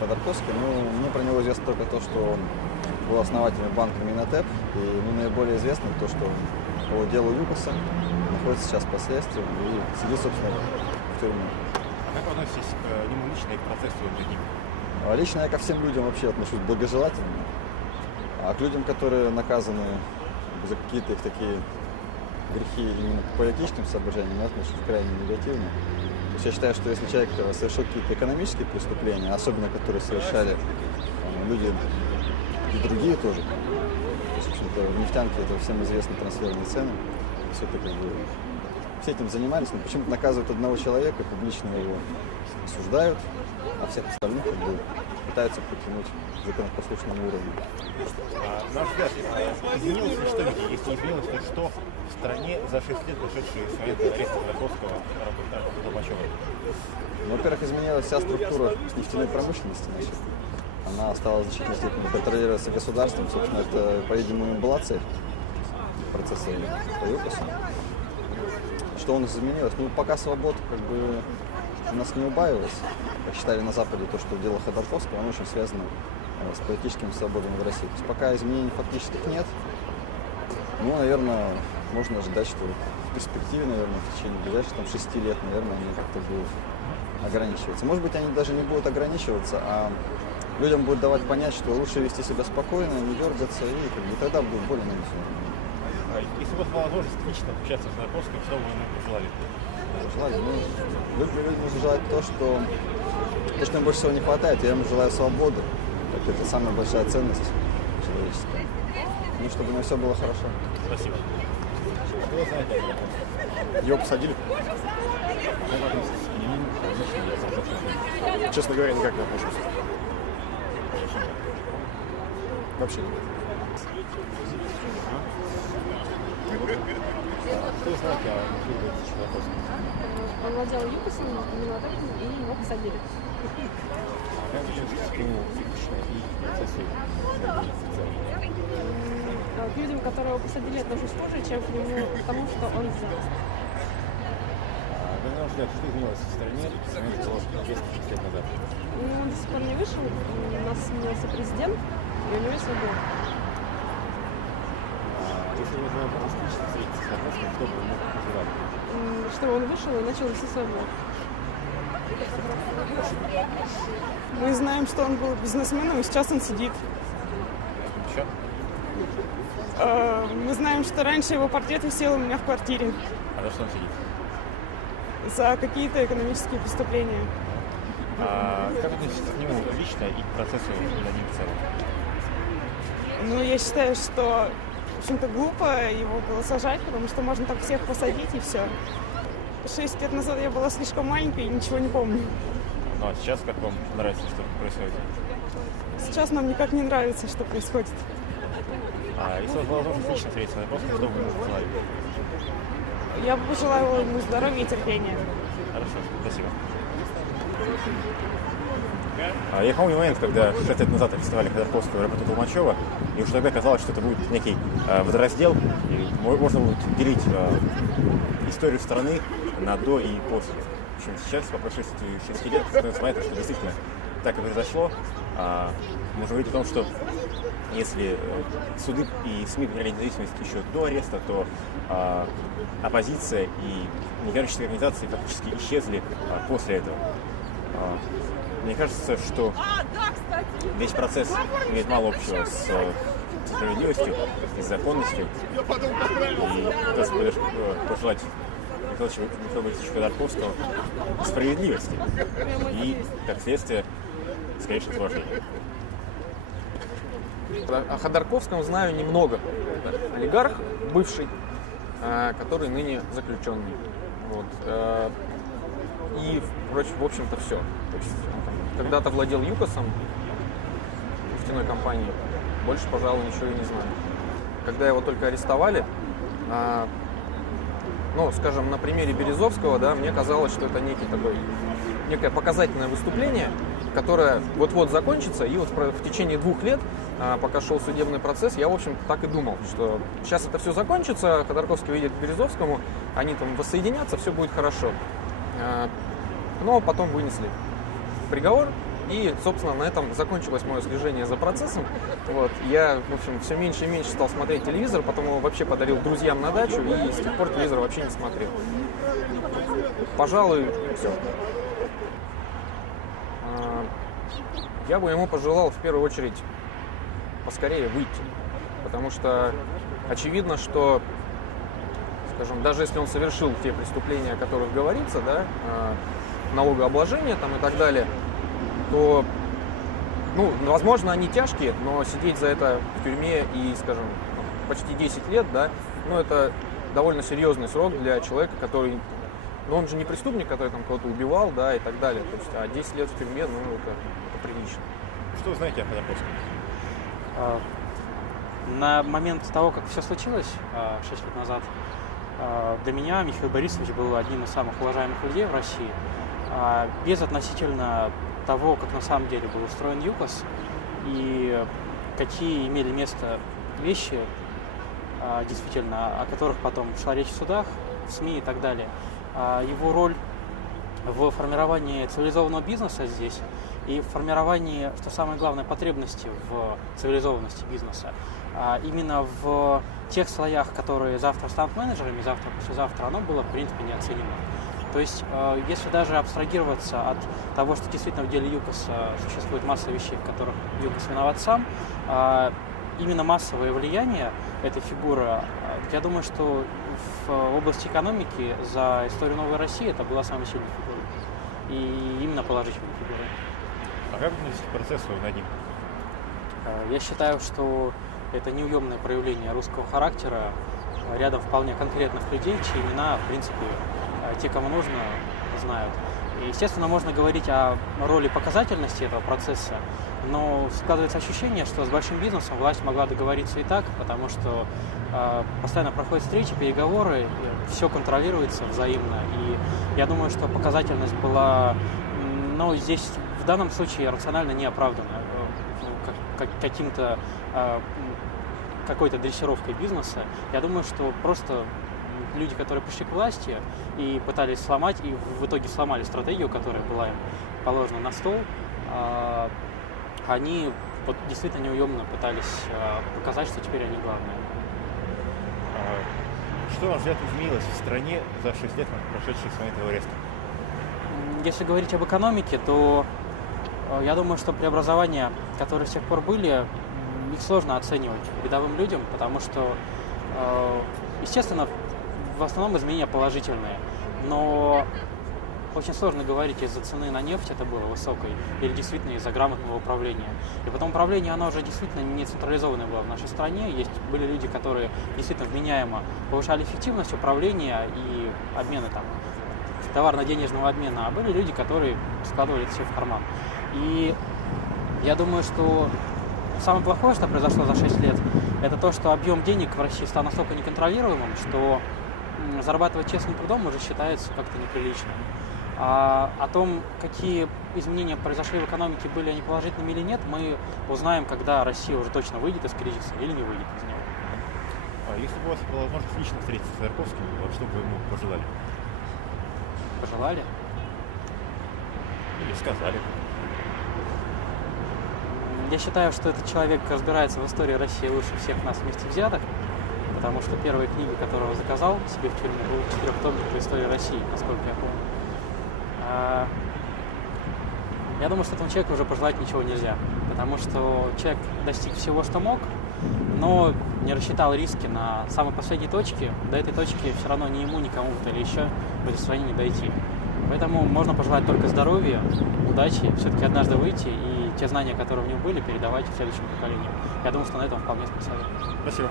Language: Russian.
Ходорковский, ну, мне про него известно только то, что он был основателем банка Минотеп, и наиболее известно то, что по делу ЮКОСа находится сейчас под следствием и сидит, собственно, в тюрьме. А как вы относитесь к нему лично и к процессу над ним? Лично я ко всем людям вообще отношусь благожелательно, а к людям, которые наказаны за какие-то их такие грехи именно по этичным соображениям, я отношусь крайне негативно. То есть я считаю, что если человек совершил какие-то экономические преступления, особенно которые совершали люди и другие тоже, то есть, в общем-то, в нефтянке это всем известны трансферные цены, все это как бы все этим занимались, но почему-то наказывают одного человека, публично его осуждают, а всех остальных как бы пытаются потянуть к законопослушному уровню. На ваш взгляд, изменилось ли что-нибудь? Если изменилось, то что в стране за 6 лет, прошедшие с момента ареста Ходорковского, Горбачева? Ну, во-первых, изменилась вся структура нефтяной промышленности нашей. Она стала в значительной степени контролироваться государством. Собственно, это, по-видимому, была цель процесса по ЮКОСу. Что у нас изменилось? Ну, пока свобод как бы у нас не убавилось. Как считали на Западе, то, что дело Ходорковского, оно очень связано с политическими свободами в России. То есть пока изменений фактических нет, ну, наверное, можно ожидать, что в перспективе, наверное, в течение ближайших 6 лет, наверное, они как-то будут ограничиваться. Может быть, они даже не будут ограничиваться, а людям будет давать понять, что лучше вести себя спокойно, не дергаться, и как бы, тогда будет более-менее все нормально. Если бы у вас была возможность лично общаться с Ходорковским, что бы вы ему пожелали? Ну, люблю людям желать то, что им больше всего не хватает. Я ему желаю свободы. Это самая большая ценность человеческая. Ну, чтобы у него все было хорошо. Спасибо. Что вы знаете о Ходорковском? Его посадили. Как вы относитесь к нему лично и к процессу? Честно говоря, никак не отношусь. Вообще нет. Что вы знаете о Михаиле Ходорковском? Он владел ЮКОСом, Минотепом, и его посадили. Как вы относитесь к нему лично и к процессу над ним в целом? К людям, которые его посадили, отношусь тоже, чем к нему, потому что он сделал. На ваш взгляд, что изменилось в стране с момента того, что 10 лет назад? Ну, он до сих пор не вышел, у нас сменился президент, и у него есть свобода. Если вы знаете, лично встретиться с Ходорковским, что бы вы ему пожелали? Чтобы он вышел и начал вести свой блог. Мы знаем, что он был бизнесменом, и сейчас он сидит. Еще? Мы знаем, что раньше его портрет висел у меня в квартире А за что он сидит? за какие-то экономические преступления. Как относитесь к нему лично и к процессу над ним в целом? Ну, я считаю, что, в общем-то, глупо его было сажать, потому что можно так всех посадить, и все. 6 лет назад я была слишком маленькой и ничего не помню. Ну а сейчас как вам нравится, что происходит? Сейчас нам никак не нравится, что происходит. Если у вас была возможность лично встретиться с Ходорковским, что бы вы ему пожелали? Я бы пожелала ему здоровья и терпения. Хорошо, спасибо. Я помню момент, когда 6 лет назад арестовали Ходорковского и Рапопорта Толмачева, и уже тогда казалось, что это будет некий водораздел, и можно будет делить историю страны на до и после. В общем, сейчас, по прошествии 6 лет, становится понятно, что действительно так и произошло. Мы можем говорить о том, что если суды и СМИ потеряли независимость еще до ареста, то оппозиция и некоммерческие организации фактически исчезли после этого. Мне кажется, что весь процесс имеет мало общего с справедливостью и с законностью. И хотелось бы пожелать Михаилу Борисовичу Ходорковскому справедливости и, как следствие, скорейшего освобождения. О Ходорковском знаю немного. Это олигарх бывший, который ныне заключенный. Вот. И, в общем-то, все. То есть, он когда-то владел ЮКОСом, нефтяной компанией. Больше, пожалуй, ничего и не знаю. Когда его только арестовали, ну, скажем, на примере Березовского, да, мне казалось, что это некое показательное выступление, которое вот-вот закончится, и вот в течение 2 лет, пока шел судебный процесс, я, в общем, так и думал, что сейчас это все закончится, Ходорковский уедет к Березовскому, они там воссоединятся, все будет хорошо. Но потом вынесли приговор, И, собственно, на этом закончилось мое слежение за процессом. Вот. Я, в общем, все меньше и меньше стал смотреть телевизор, потом его вообще подарил друзьям на дачу, и с тех пор телевизор вообще не смотрел. Пожалуй, все. Я бы ему пожелал в первую очередь поскорее выйти, потому что очевидно, что, скажем, даже если он совершил те преступления, о которых говорится, да, налогообложение там и так далее, то, ну, возможно, они тяжкие, но сидеть за это в тюрьме и, скажем, почти 10 лет, да, ну, это довольно серьезный срок для человека, который, ну, он же не преступник, который там кого-то убивал, да, и так далее, то есть, а 10 лет в тюрьме, ну, это прилично. Что вы знаете о Ходорковском? На момент того, как все случилось 6 лет назад, для меня Михаил Борисович был одним из самых уважаемых людей в России. Без относительно того, как на самом деле был устроен ЮКОС и какие имели место вещи, действительно, о которых потом шла речь в судах, в СМИ и так далее. Его роль в формировании цивилизованного бизнеса здесь и в формировании, что самое главное, потребности в цивилизованности бизнеса. Именно в тех слоях, которые завтра станут менеджерами, завтра, послезавтра, оно было, в принципе, неоценимо. То есть, если даже абстрагироваться от того, что действительно в деле ЮКОС существует масса вещей, в которых ЮКОС виноват сам, именно массовое влияние этой фигуры, я думаю, что в области экономики за историю Новой России это была самой сильной фигурой. И именно положительной фигурой. А как относитесь к процессу над ним? Я считаю, что это неуемное проявление русского характера рядом вполне конкретных людей, чьи имена, в принципе, те, кому нужно, знают. И, естественно, можно говорить о роли показательности этого процесса, но складывается ощущение, что с большим бизнесом власть могла договориться и так, потому что постоянно проходят встречи, переговоры, все контролируется взаимно. И я думаю, что показательность была, ну, здесь в данном случае рационально не оправдана каким-то какой-то дрессировкой бизнеса. Я думаю, что просто люди, которые пришли к власти и пытались сломать, и в итоге сломали стратегию, которая была им положена на стол, они вот действительно неуемно пытались показать, что теперь они главные. Что, на ваш взгляд, изменилось в стране за 6 лет, прошедших с момента его ареста? Если говорить об экономике, то я думаю, что преобразования, которые с тех пор были, их сложно оценивать рядовым людям, потому что, естественно, в основном изменения положительные, но очень сложно говорить, из-за цены на нефть это было высокой или действительно из-за грамотного управления. И потом управление, оно уже действительно не централизованное было в нашей стране. Были люди, которые действительно вменяемо повышали эффективность управления и обмена там, товарно-денежного обмена, а были люди, которые складывали это все в карман. И я думаю, что самое плохое, что произошло за 6 лет, это то, что объем денег в России стал настолько неконтролируемым, что зарабатывать честным трудом уже считается как-то неприличным. А о том, какие изменения произошли в экономике, были они положительными или нет, мы узнаем, когда Россия уже точно выйдет из кризиса или не выйдет из него. Если бы у вас была возможность лично встретиться с Ходорковским, вот что бы вы ему пожелали? Пожелали? Или сказали? Я считаю, что этот человек разбирается в истории России лучше всех нас вместе взятых, потому что первая книга, которую он заказал себе в тюрьме, был 4-томник по истории России, насколько я помню. Я думаю, что этому человеку уже пожелать ничего нельзя, потому что человек достиг всего, что мог, но не рассчитал риски на самой последней точке. До этой точки все равно ни ему, ни кому-то или еще в этой стране не дойти. Поэтому можно пожелать только здоровья, удачи, все-таки однажды выйти и те знания, которые у него были, передавать следующим поколениям. Я думаю, что на этом вполне спасибо. Спасибо.